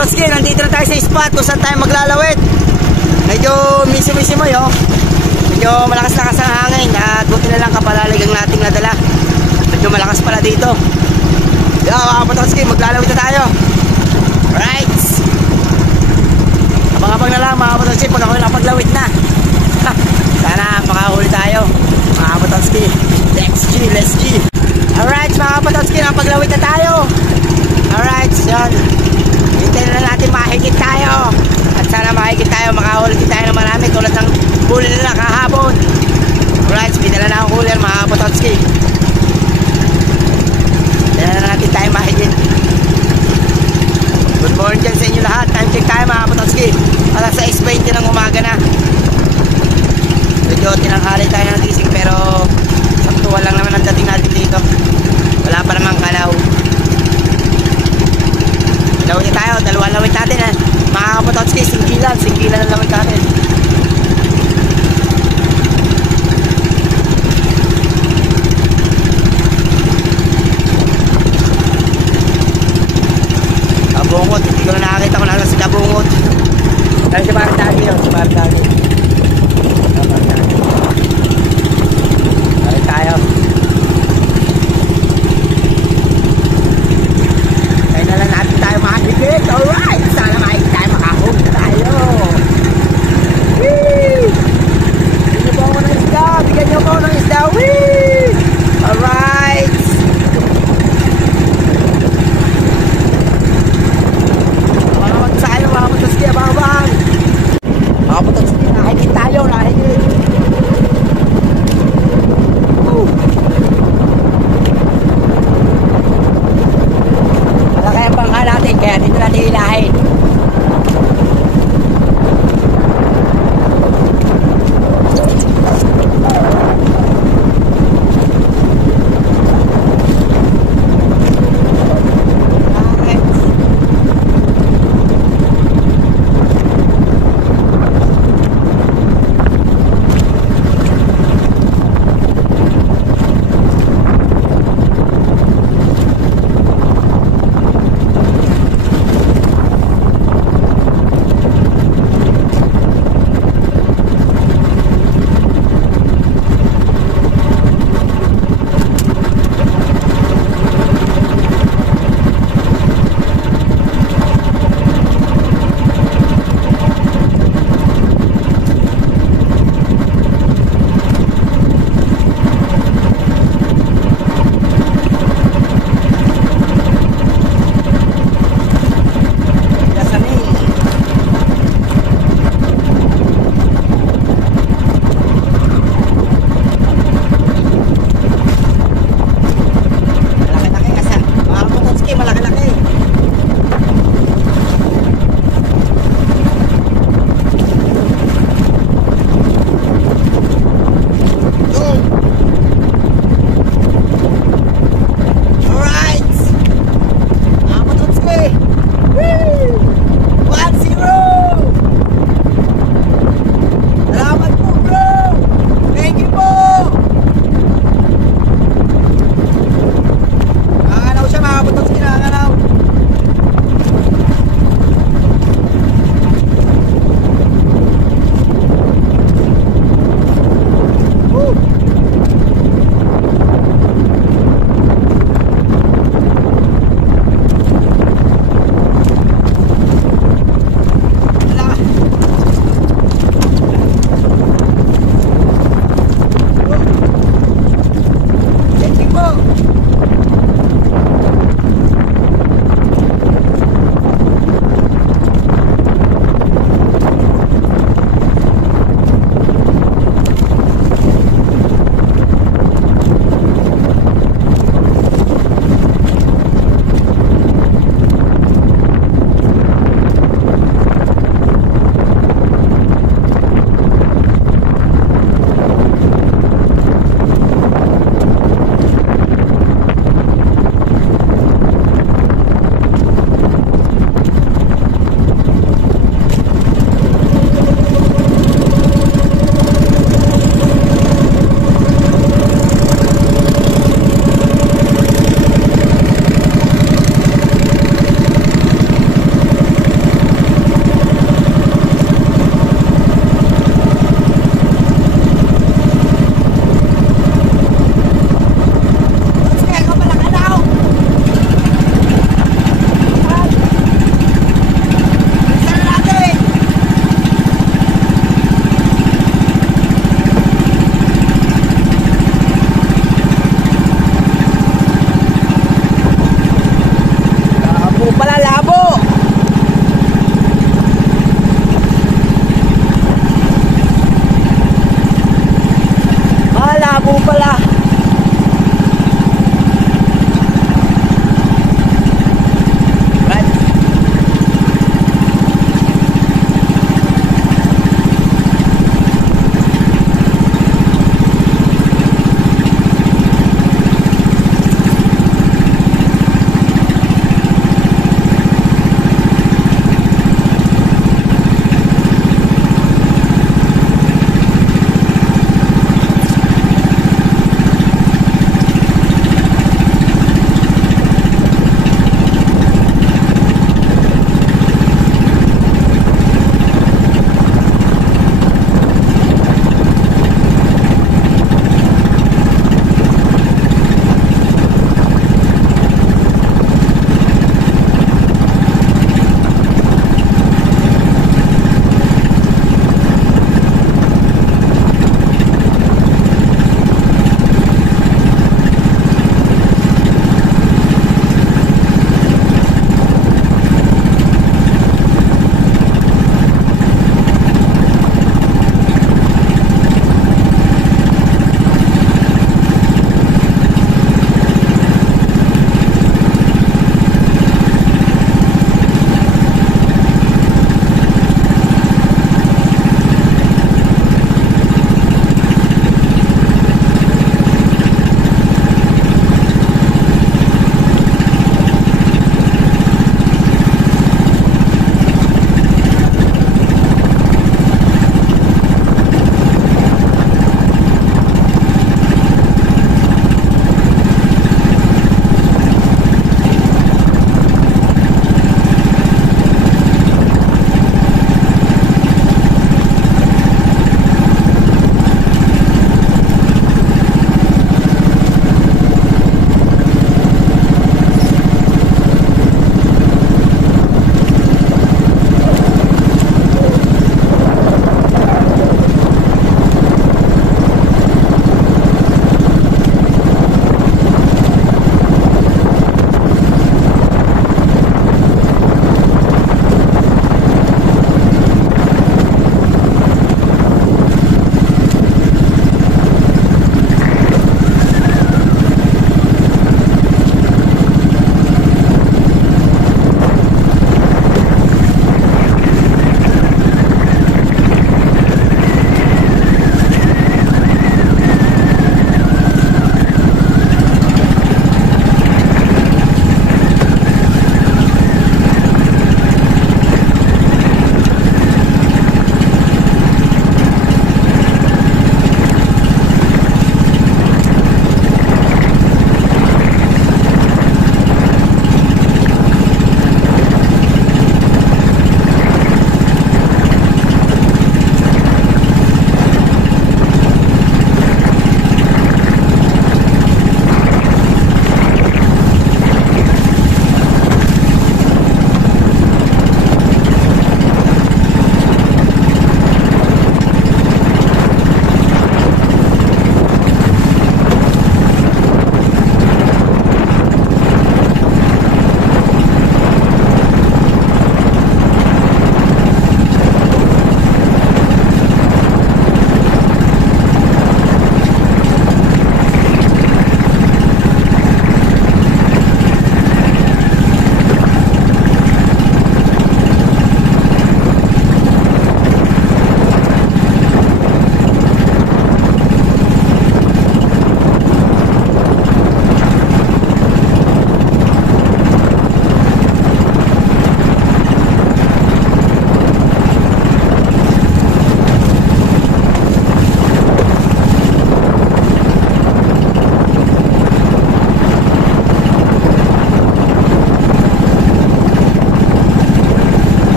Kapatotski, nandito na tayo sa spot kung saan tayo maglalawit. Medyo misi-misi mo yun. Medyo malakas-lakas ang hangin at buti na lang kapalaligang nating nadala. Medyo malakas pala dito. Yo, mga Kapatotski, maglalawit na tayo. Right. Abang-abang na lang mga Kapatotski pag ako napaglawit na. Sana makahuli tayo mga Kapatotski. Let's G. Alright mga Kapatotski, napaglawit na tayo. Alright, yan. Hintayin na natin mahigit tayo. At sana mahigit tayo, makahuli tayo ng marami tulad ng huli nila kahapon. Alright, pinala na ang cooler mga Kapatotski. Hintayin na natin tayo mahigit. Good morning dyan sa inyo lahat. Time check tayo mga Kapatotski. Alas 6:20 ng umaga na. Medyo tinanghali tayo ng gising pero saktuhan lang naman ang dating natin dito. Wala pa namang kalaw. Lawit tayo, dalawang lawit natin mga Kapatotski, singkilan ang lawit natin. Kabungot, hindi ko na nakakita kung nasa si Kabungot. Dahil si Baritagi yun, si Baritagi. Lawit tayo. Alright, sana makikita tayo, makahuli tayo. Whee! Bigyan niyo po ako ng isda. Whee! Alright. Mga tayo, mga Kapatotski, abang-abang. Mga Kapatotski, nakikita tayo, nakikita.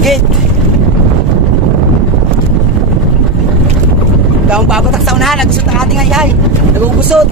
gate. Gawang papatak sa unahan, nagusot ang ating ayay. Nagugusot.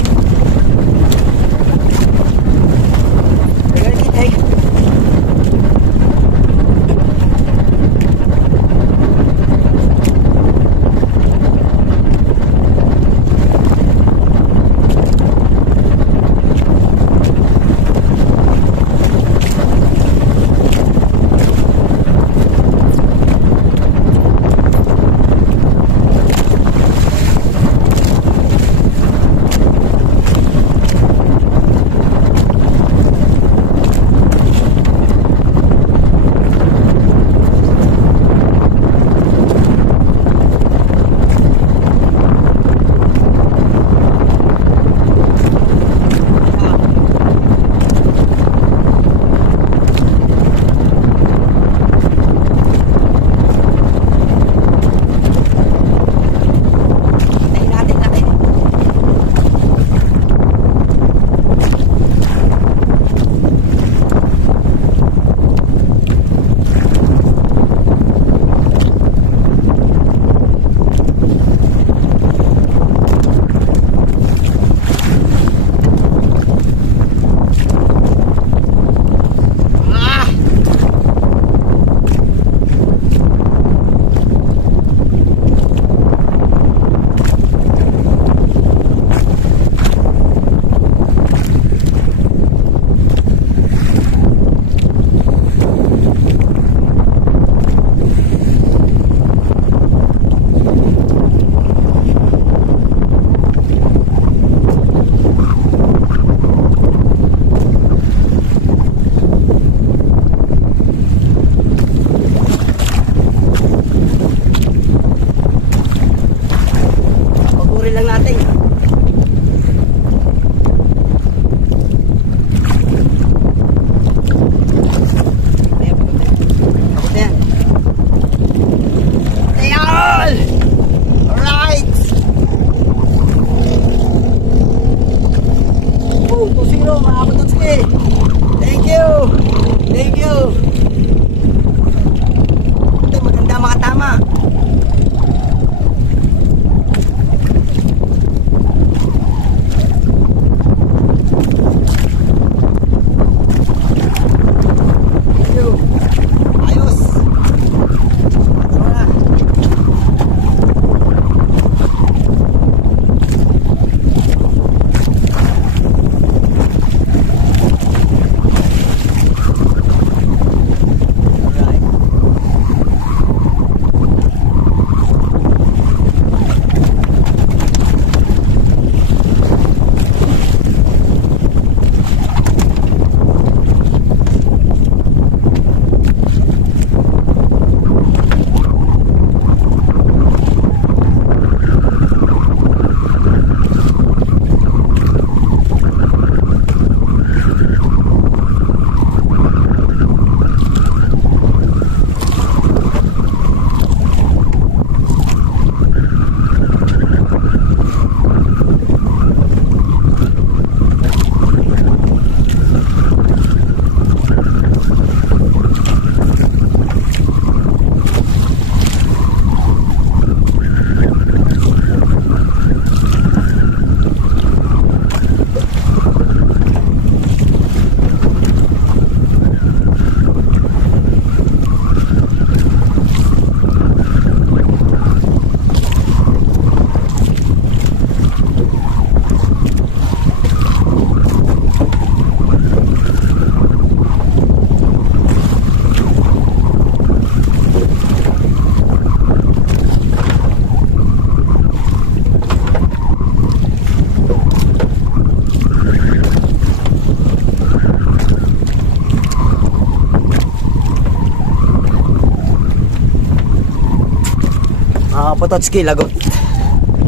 Pototski, lagot.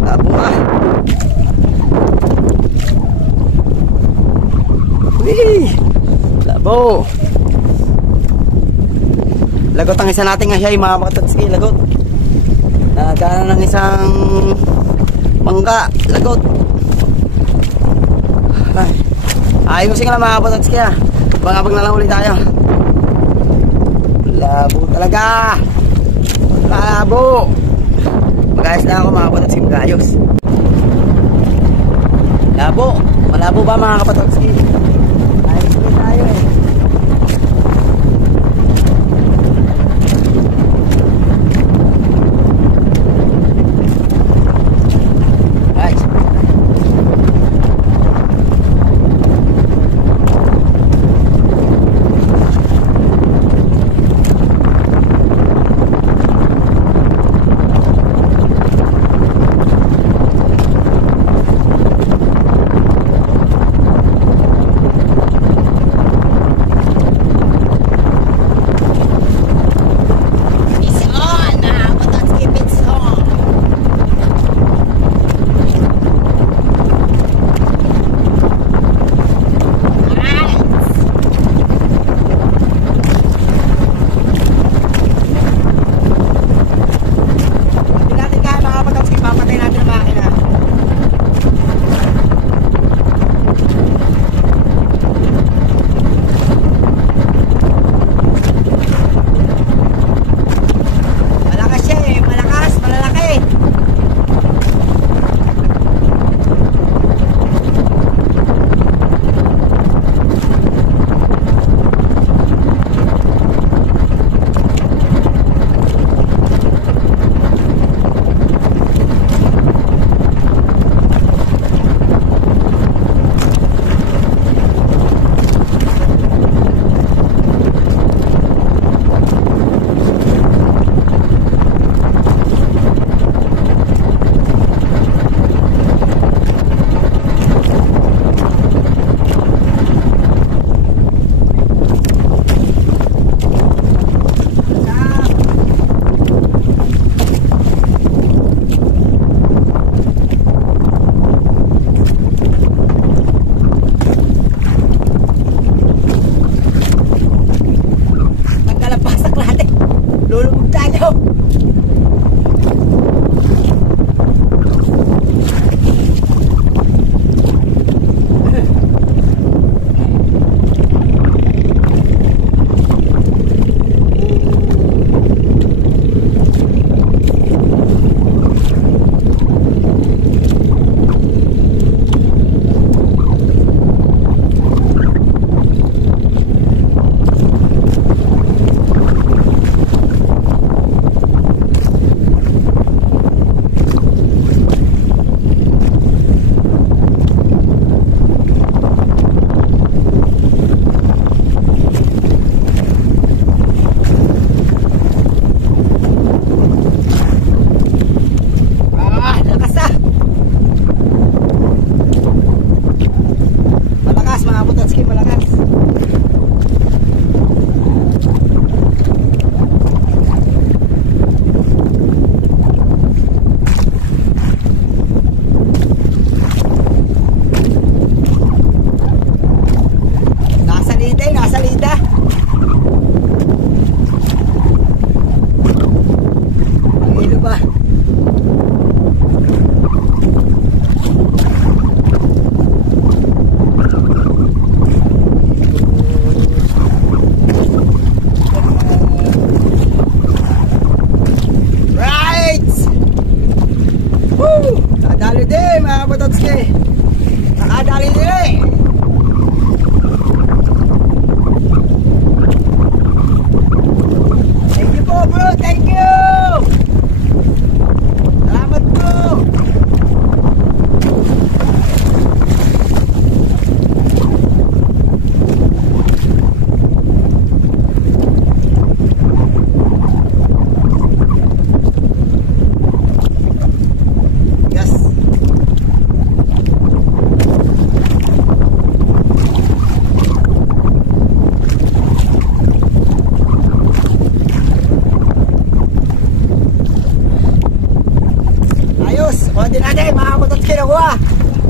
Labo ah. Wee! Labo. Lagot ang isa nating asyay, mga Pototski, lagot. Nagana ng isang mangga, lagot. Ay. Ayusin nga lang mga Pototski ah. Bangabag na lang ulit tayo. Labo talaga. Labo. Magayos na ako mga kapatotski, magayos. Labo. Malabo ba mga kapatotski? Ayos din tayo eh.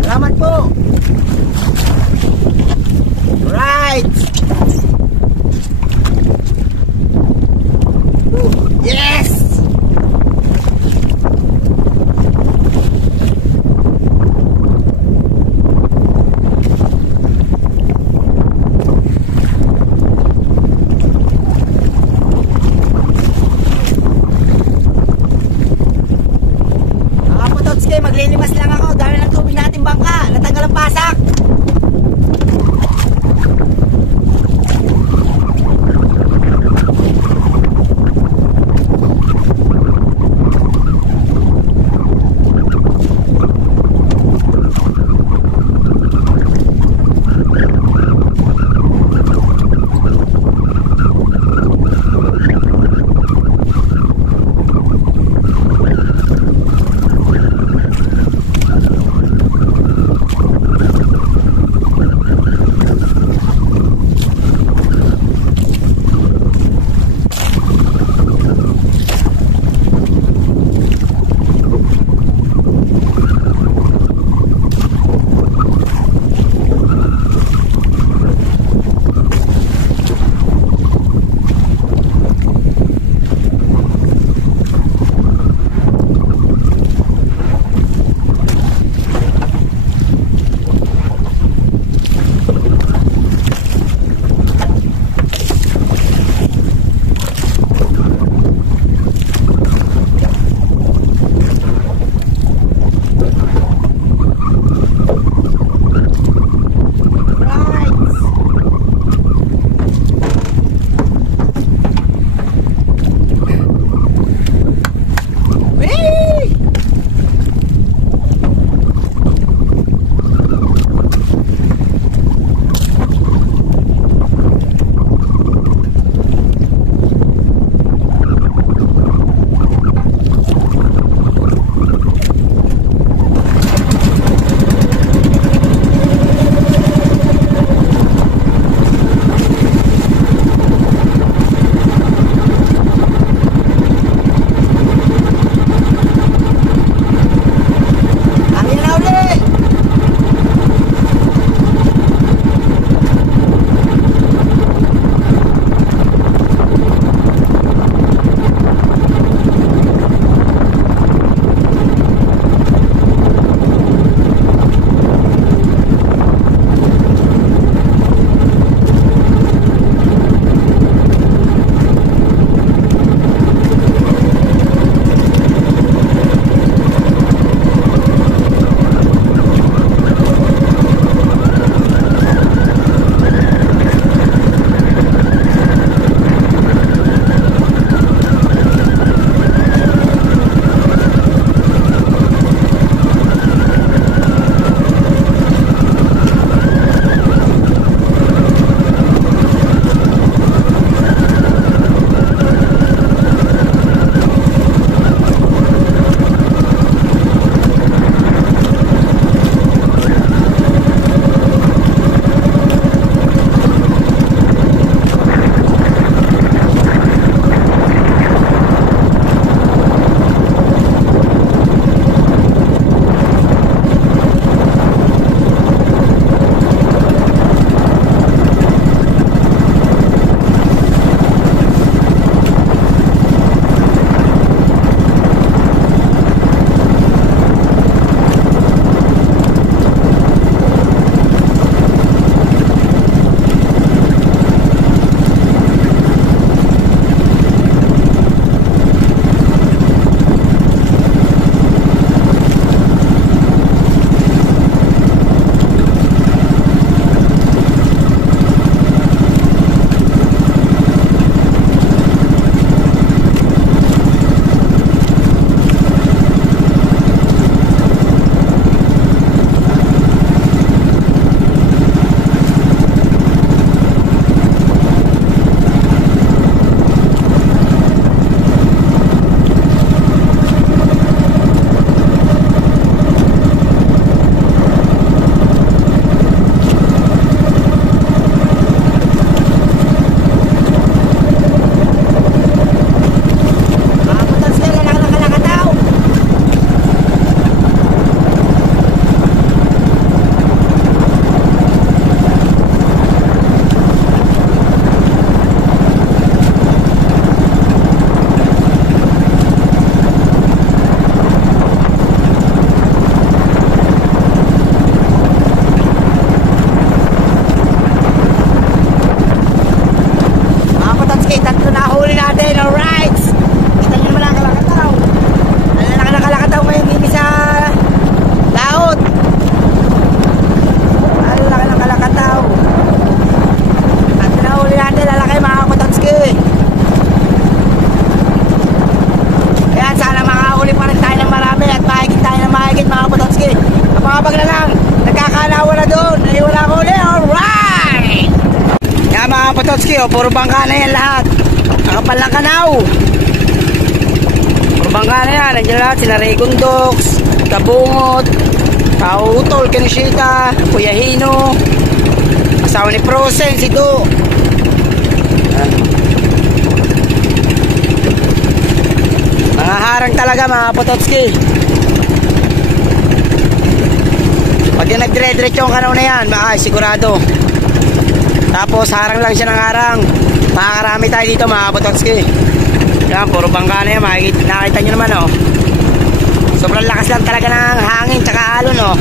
Salamat po. Right. Yes. oh, puro bangka na yan lahat. Nakapal ng kanaw. Puro bangka na yan. Nandiyan lahat, sina Ray Gundox, Kabungot, Kautol, Kenushita, Kuya Hino, asawa ni Prosen, si Do. Mga harang talaga mga Pototski. Pag yung nagdire-diretso yung kanaw na yan, sigurado. Tapos harang lang siya ng harang. Makakarami tayo dito mga Pototski. Yan, puro bangka na yan. Nakita nyo naman oh. Sobrang lakas lang talaga ng hangin tsaka alon oh.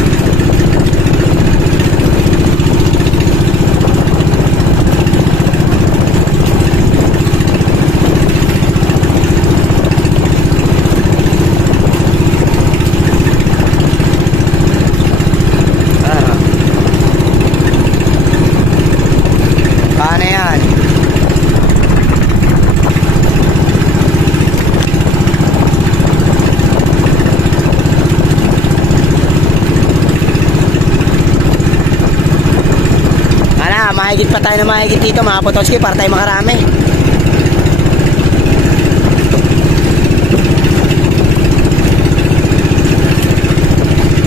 Mahigit pa tayo na mahigit dito mga Pototski para tayo makarami.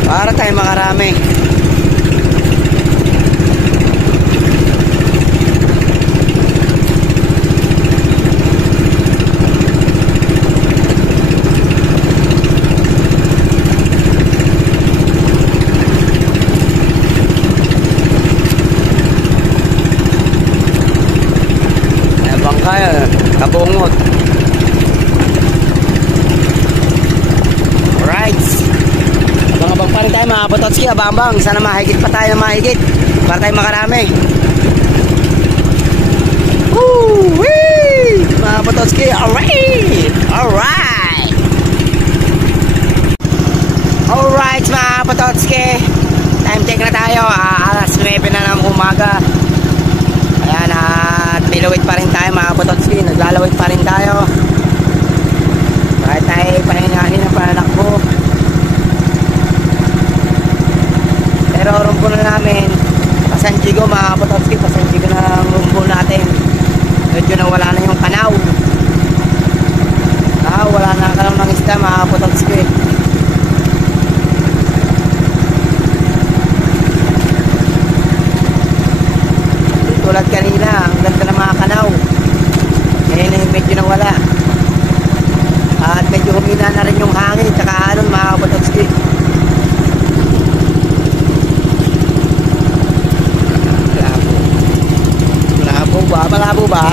Para tayo makarami. Kabungot. Alright. Abang-abang pa rin tayo mga Pototski. Abang-abang. Sana mahigit pa tayo na mahigit para tayo makarami. Woo-wee! Mga Pototski. Alright. Alright. Alright mga Pototski. Time check na tayo. Alas 9 na ng umaga. Ayan at nilawit pa rin tayo mga Pototski. Naglalawit pa rin tayo. Kahit tayo pahingahin ang pananakbo. Pero rumbo na namin. Pasanjigo mga Pototski. Pasanjigo na ang rumbo natin. Medyo na wala na yung kanaw. Wala na kanaw ng isda mga Pototski. Tulad kanina, ang ganda ng mga kanaw. Ngayon medyo nawala. At medyo humina na rin yung hangin tsaka alon mga Pototski. Malabo ba? Malabo ba?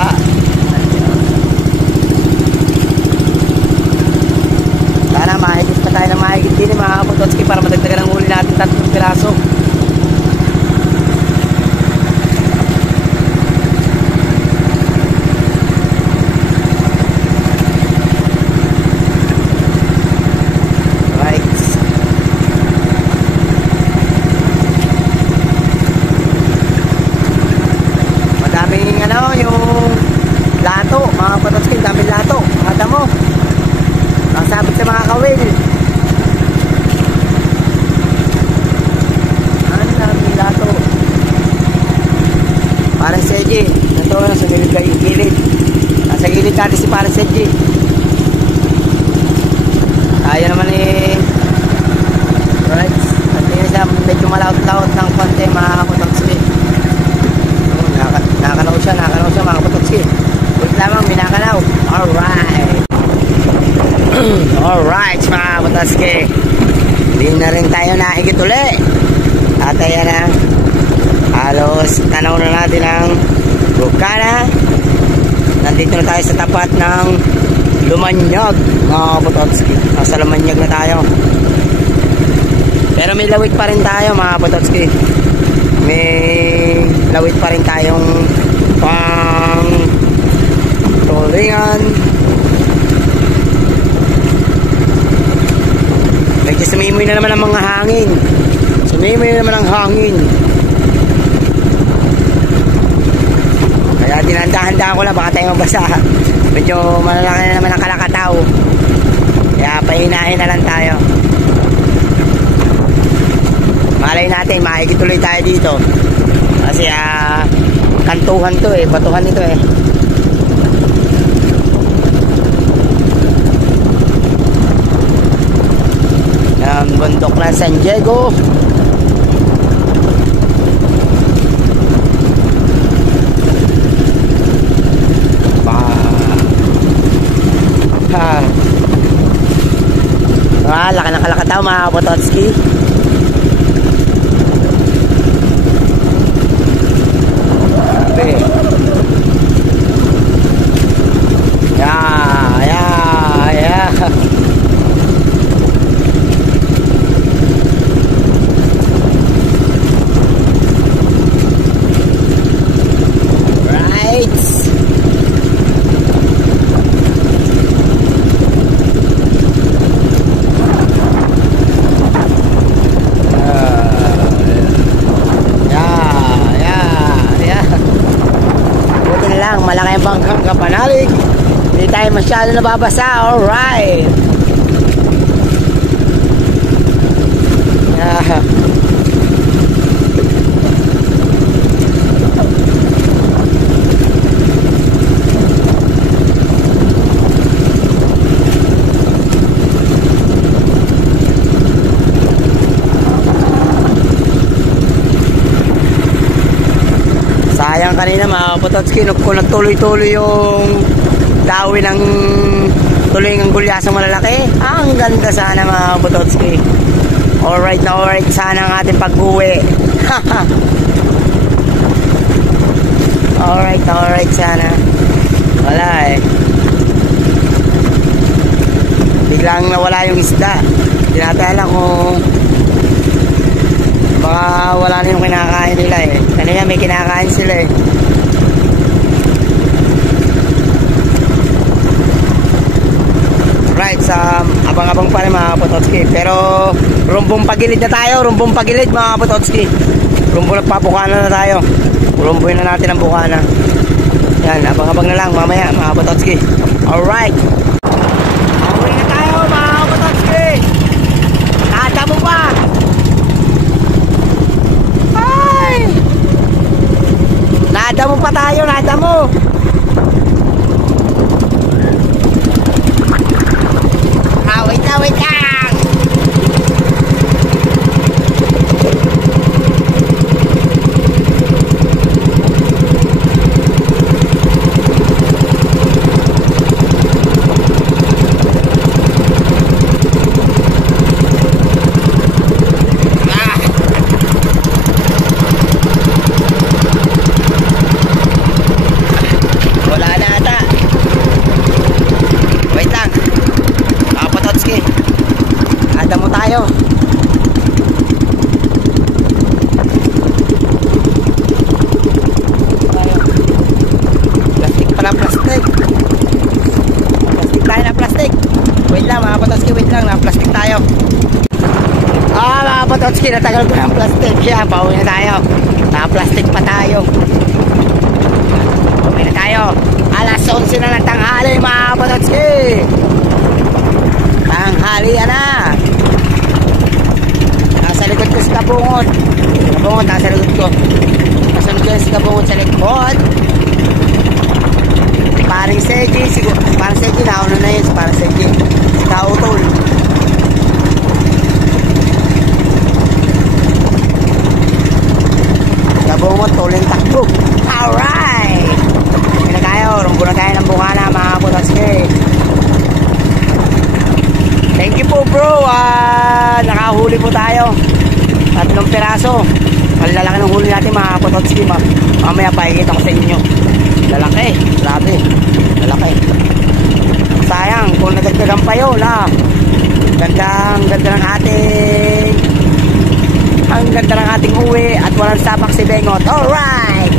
Sana mahigit pa tayo na mahigit din mga Pototski para madagdagan ang huli natin 3 piraso. Parang Seji, nandito na sa gilid. Nasa gilid natin si Parang Seji. Kaya naman right. At yun siya, medyo malaot-laot ng konti mga Pototski. Nakakanaw siya mga Pototski. Wait lamang, minakanaw. Alright. Alright mga Pototski. Hindi na rin tayo nahigit uli. At ayan na. Halos tanaw na natin ang Bukana. Nandito na tayo sa tapat ng Lumanyag mga Pototski. Nasa Lumanyag na tayo. Pero may lawit pa rin tayo mga Pototski. May lawit pa rin tayong pang tulingan. Medyo sumimoy na naman ang mga hangin. Sumimoy na naman ang hangin. Kaya dinanda-handa ko lang, baka tayo mabasa. Medyo malalaki na naman ang kalakataw. Kaya pahinahin na lang tayo. Malay natin, mahigit tuloy tayo dito. Kasi kantuhan to eh, batuhan ito eh. Ang bundok na San Diego. Laki ng Kalakataw mga Kapototski. Grabe. Yeah. Right. Malaki ang bangkang kapanalig, hindi tayo masyado nababasa. Alright. Sayang kanina mga Kapototski, kung nagtuloy-tuloy yung dawi ng tuloy ng gulyasang malalaki, ang ganda sana mga Kapototski. Alright na alright sana ang ating pag-uwi. Alright na alright sana. Wala eh, biglang nawala yung isda. Hindi natin alam kung baka wala na yung kinakain nila eh. Kanina may kinakain sila eh. Right, sa abang-abang pa rin mga Kapototski. Pero rumbong pagilid na tayo. Rumbong pagilid mga Kapototski. Rumbong nagpapukana na tayo. Rumboy na natin ang bukana. Yan, abang-abang na lang mamaya mga Kapototski. Alright, away na tayo mga Kapototski. Nada mo pa. Nada mo pa tayo, nada mo. Wait lang. Tayo. Plastic pala, plastic. Plastic tayo na plastic. Wait lang mga Kapototski, wait lang, na plastic tayo. Mga Kapototski, natagal ko ng plastic. Kaya pauwi na tayo. Naka-plastic pa tayo. Pauwi na tayo. Alas 11 na ng tanghali mga Kapototski. Tanghalian na. Nasa likod ko si Kabungot. Kabungot, nasa likod ko. Kasunod ko si Kabungot sa likod. Paring Seji, siguro. Paring Seji, nauna na yun. Paring Seji. Si Kautol. Kabungot, tuloy ang takbo. Alright! Hindi na tayo. Rumbo na tayo ng bukana, mga Kapototski. Thank you po bro. Nakahuli po tayo. 3 piraso. Malalaki ng huli natin mga Kapototski. Mamaya pakikita ko sa inyo. Lalaki. Grabe. Lalaki. Sayang kung nadagdagan pa yun ha. Ganda ng ating ang ganda ng ating uwi at walang sapak si Bengot. Alright.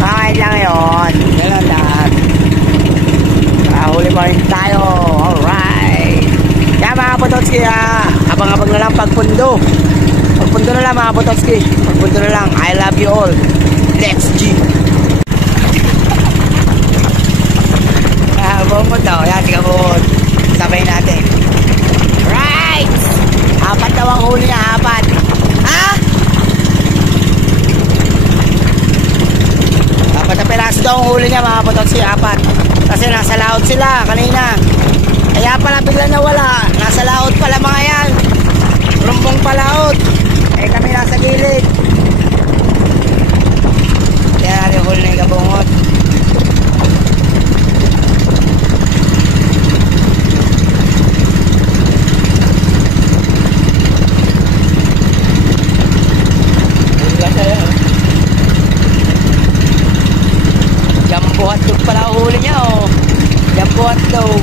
Okay lang yun. Ganun lang. Huli pa rin tayo. Alright. Kaya mga Kapototski, abang-abang na lang pagpundo. Pagpundo na lang mga Kapototski. Pagpundo na lang. I love you all. Let's G. Bumot daw. Yan, sige bumot. Sabay natin. Right. 4 daw ang huli niya. 4. Ha? daw ang huli niya mga kapatotski, 4. Kasi nasa laot sila kanina. Kaya pala bigla nawala. Nasa laot pala mga yan. Rumbong palaot. Eh kami nasa gilid. Kaya natin huli na yung kabungot. Jumbo hotdog pala ang huli niya, oh. Jumbo hotdog.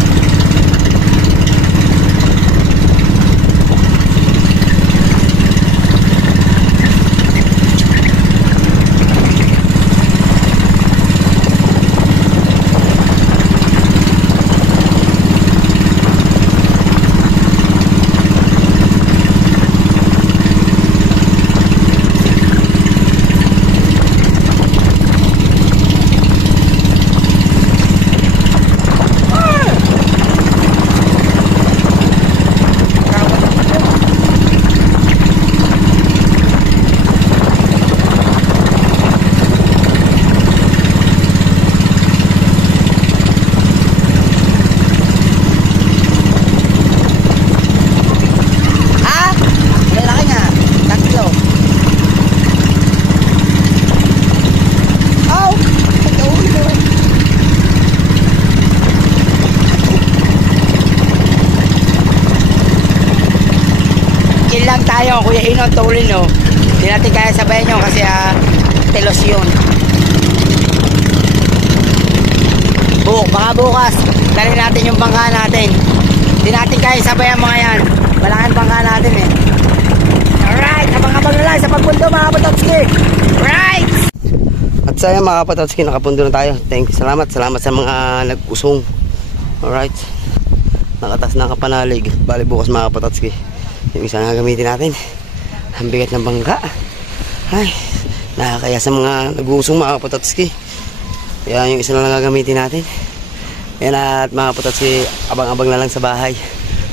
Lang tayo, Kuya Ino, tulin, no. Hindi natin kaya sabayan nyo kasi telos yun. Baka bukas dali natin yung bangka natin. Hindi natin kaya sabayan mga yan. Malaking bangka natin eh. Alright, abang-abang na lang sa pagpundo mga kapatotski. Right! At sa mga kapatotski, nakapundo na tayo. Thank you, salamat sa mga nag-usong. Alright, nakatas na kapanalig. Bali bukas mga kapatotski, yung isa na gamitin natin. Ang bigat ng bangka. Ay, nakakaya sa mga nag-uusong mga kapatotski. Kaya yung isa na lang gagamitin natin. Yan, at mga kapatotski, abang-abang na lang sa bahay.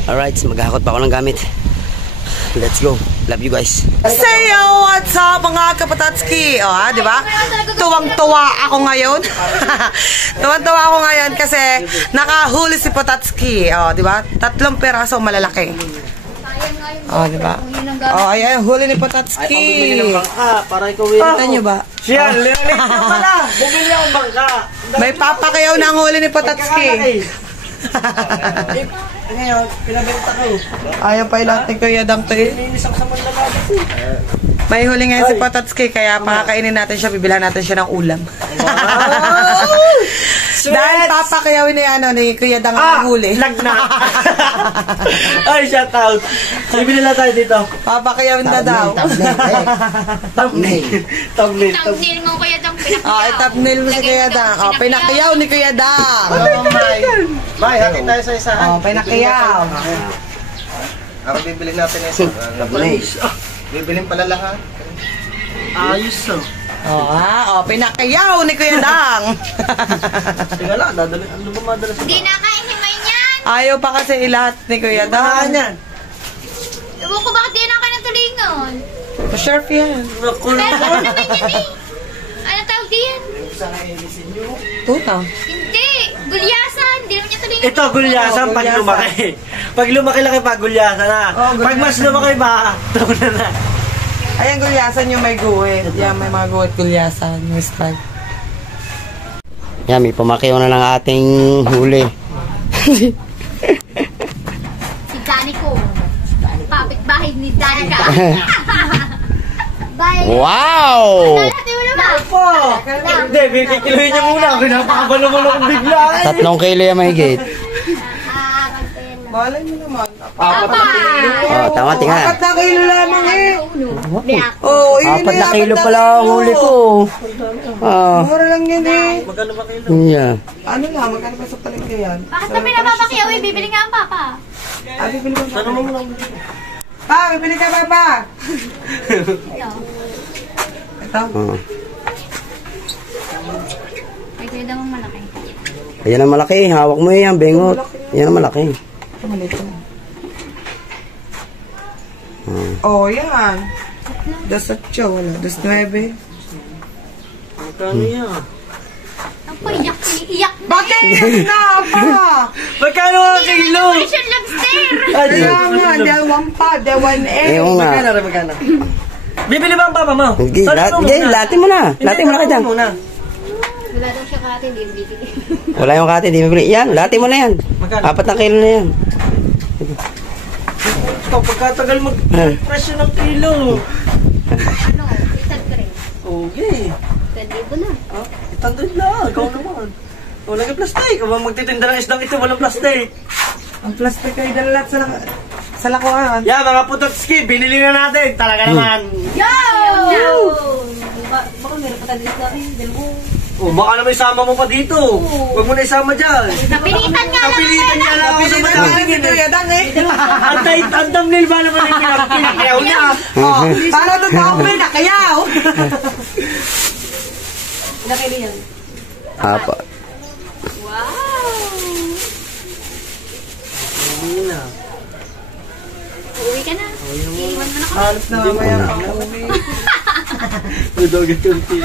Alright, maghahakot pa ako ng gamit. Let's go. Love you guys. Say yo, what's up mga kapatotski? O, di ba? Tuwang-tuwa ako ngayon. Tuwang-tuwa ako ngayon kasi nakahuli si Pototski. O, di ba? 3 peraso malalaki. O, di ba? O, ayan, huli ni Pototski. Ay, pang bumili ng bangka. Para ikaw Kita nyo ba? Siya, lilit na pala. Bumili akong bangka. May papakayaw na ang huli ni Pototski. Ngayon, pinabenta ko. Ayaw pa ilat ni Kuya Dang to eh. May huli ngayon si Pototski, kaya pakakainin natin siya, bibilhan natin siya ng ulam. Dahil papakayawin ni Kuya Dang ang huli. Lagna. Ay, shout out. Bibili na tayo dito. Papakayawin na daw. Thumbnail. Thumbnail mo Kuya Dang, Thumbnail mo si Kuya Dang. Pinakayaw ni Kuya Dang. May, hatin tayo sa isahan. Pinakayaw. Ako bibilin natin yung isa. Thumbnail. Bibilin pala lahat. Ayos so. Pinakayaw ni Kuya Dang. Tingnan lang, dadali. Ano ba madala sa Hindi na kainimay niyan. Ayaw pa kasi ilahat ni Kuya Dang. Ewan ko bakit di na kayo ng tulingon. Sharp yan. Pero ano naman yan eh? Ano tawag diyan? Tuta. Hindi. Gulyasan. Hindi naman niya tulingon. Ito, gulyasan pag gulyasan. lumaki. Pag lumaki-laki pa, gulyasan na. Pag mas lumaki pa, tuna na. Ayan, gulyasan yung may guhit. Yan, may mga guhit gulyasan. Yung style. Yan, may pumakiyaw na ng ating huli. Si Danica. Kapit-bahay ni Danica. Bye. Wow! Dati mo naman. Hindi, kikiluhin niya muna. Pinapakabalo-balo kong bigla. 3 kilo yung may gate. Malay mo naman. Papa. Oh, tama, tingnan. 4 na kilo lamang eh. Black. Oo, yun 4 na kilo pala ang huli ko. Mura lang yan eh. Magkano ba kilo? Yeah. Ano lang, magkano pa sa palengke yan? Bakit kami napapakiyaw eh? Bibili nga ang papa. Bibili ko. Ano mo muna? Pa, bibili ka ba pa? Ito. Oh. Ay, kaya daw malaki. Ayan ang malaki. Hawak mo yan, bengot. Yan ang malaki. Malito. Oh, yan. 2.8, wala. 2.9. Magkano yan? Iyak, iyak. Bakit? Na pa! Magkano ang kilo? Operation Lobster. Kaya nga, day 1 pa, day 1 Eh, oo nga. Magkano? Bibili ba ang papa mo? Sige, Sabi mo muna. latin mo na. Latin mo na kita. muna. Wala daw siya kahit hindi bibili. Wala yung kate, di mo bili. Yan, latin mo na yan. Magkano? 4 na kilo na yan. Pagkatagal mag-presyo ng kilo. Ano? Itag ka rin. Okay. 10,000 na. Ah, 800 na. Ikaw naman. Wala kang plastic. Kung magtitinda ng isdang ito, walang plastic. Ang plastic ay dalat sa lakuan. Yeah, mga putotski, binili na natin. Talaga naman. Yo! Oh, baka naman isama mo pa dito. Huwag mo na isama dyan. Napilitan nga lang. Napilitan niya lang ako sa Pilitan madami. natin ito yadang eh. Ang thumbnail ba naman yung pinakayaw niya? Oh, para doon ako pinakayaw. Apa. Wow! Uuwi ka na. Iiwan mo na ako. Alas na mamaya pa uwi. Madogit kunti.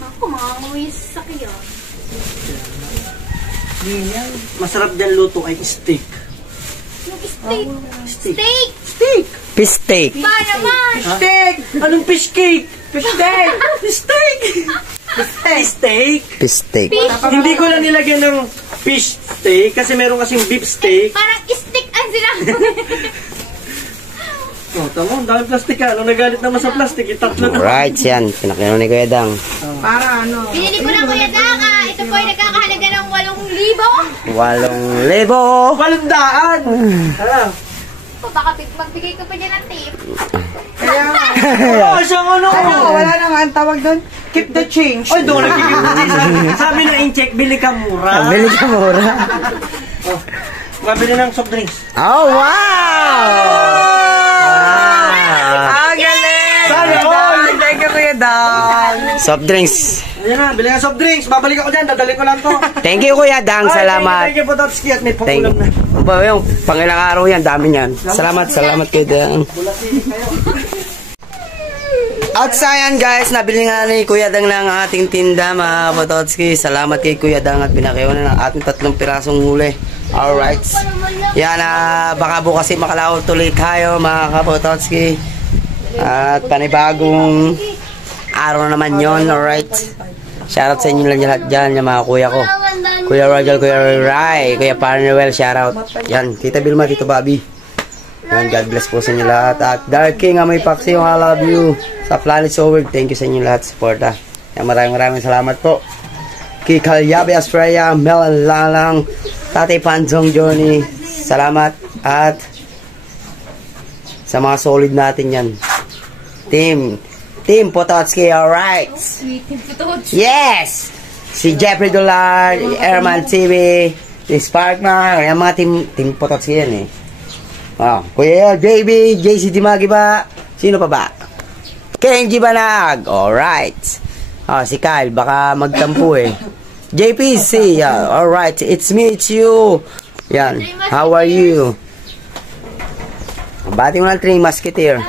Ako, mga sakyo. Masarap dyan luto ay steak. Yung steak. Steak. Steak! Steak! Fish steak. Ba naman? Steak! Anong fish cake? Fish steak! Fish steak! Fish steak! Fish steak. Fish. Hindi ko lang nilagyan ng fish steak kasi meron kasing beef steak. Parang steak ang sinabi. Oh, tama, ang dami plastic ka. Nung nagalit naman sa plastic, itatlo na. Alright, yan. Pinakino ni Kuya Dang. Para ano? Binili ko na Kuya Daka. Ito po ay nagkakahalaga ng 8,000. 8,000. Walandaan! Ano? O baka magbigay ko pa dyan ng tip. Kaya nga. Oh, siyang ano? Ano, wala nang ang tawag doon. Keep the change. Ay, doon nagkikita. Sabi ng in-check, bili ka mura. Bili ka mura. Oh, mabili ng soft drinks. Oh, wow! Ah, galing! Sana all! Thank you, Kuya Dang. Soft drinks. Ayan na, bili ng soft drinks. Babalik ako dyan, dadali ko lang to. Thank you, Kuya Dang. Salamat. Thank you po, Tatsuki, at may Thank pangulam na. you. Ba, yung pangilang araw yan, dami niyan. Salamat Kuya Dang. At sayan guys, nabili nga ni Kuya Dang ng ating tinda mga Kapatotski. Salamat kay Kuya Dang at pinakiwan na ng ating 3 pirasong huli. Alright. Yan, baka bukas makalawal tuloy tayo mga Kapatotski. At panibagong araw naman yon. Alright. Shoutout sa inyo lang lahat dyan, yung mga kuya ko. Kuya Roger, Kuya Rai, Kuya Parnewell, shoutout. Yan, Tita Vilma, Tito Bobby. Yan, God bless po sa inyo lahat. At Dark King, Amoy Paksi, I love you. Sa Planet Sower, thank you sa inyo lahat, suporta. Yan, maraming salamat po. Kay Kalyabe Astraya, Melan Lalang, Tatay Panzong Johnny, salamat. At sa mga solid natin yan. Team Pototski, alright. Yes! Si Jeffrey Dolar, Airman TV, si Sparkman, yung mga team Pototski yan eh. Oh, Kuya JB, JC Dimagi ba? Sino pa ba? Kenji Banag, alright. Oh, si Kyle, baka magtampo eh. JPC, yeah, alright. It's me, it's you. Yan, how are you? Bati mo lang 3 Musketeer.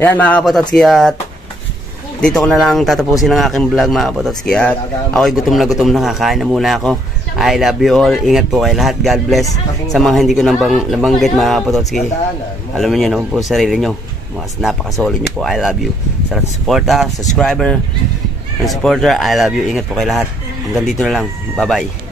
Yan mga Kapatotski, at dito ko na lang tatapusin ang aking vlog mga Kapatotski, at ako'y gutom na kakain na muna ako. I love you all. Ingat po kayo lahat. God bless. Sa mga hindi ko nabanggit mga Kapatotski, alam niyo naman po sarili nyo. Mas napakasolid nyo po. I love you. Sa supporter, subscriber, and supporter, I love you. Ingat po kayo lahat. Hanggang dito na lang. Bye bye.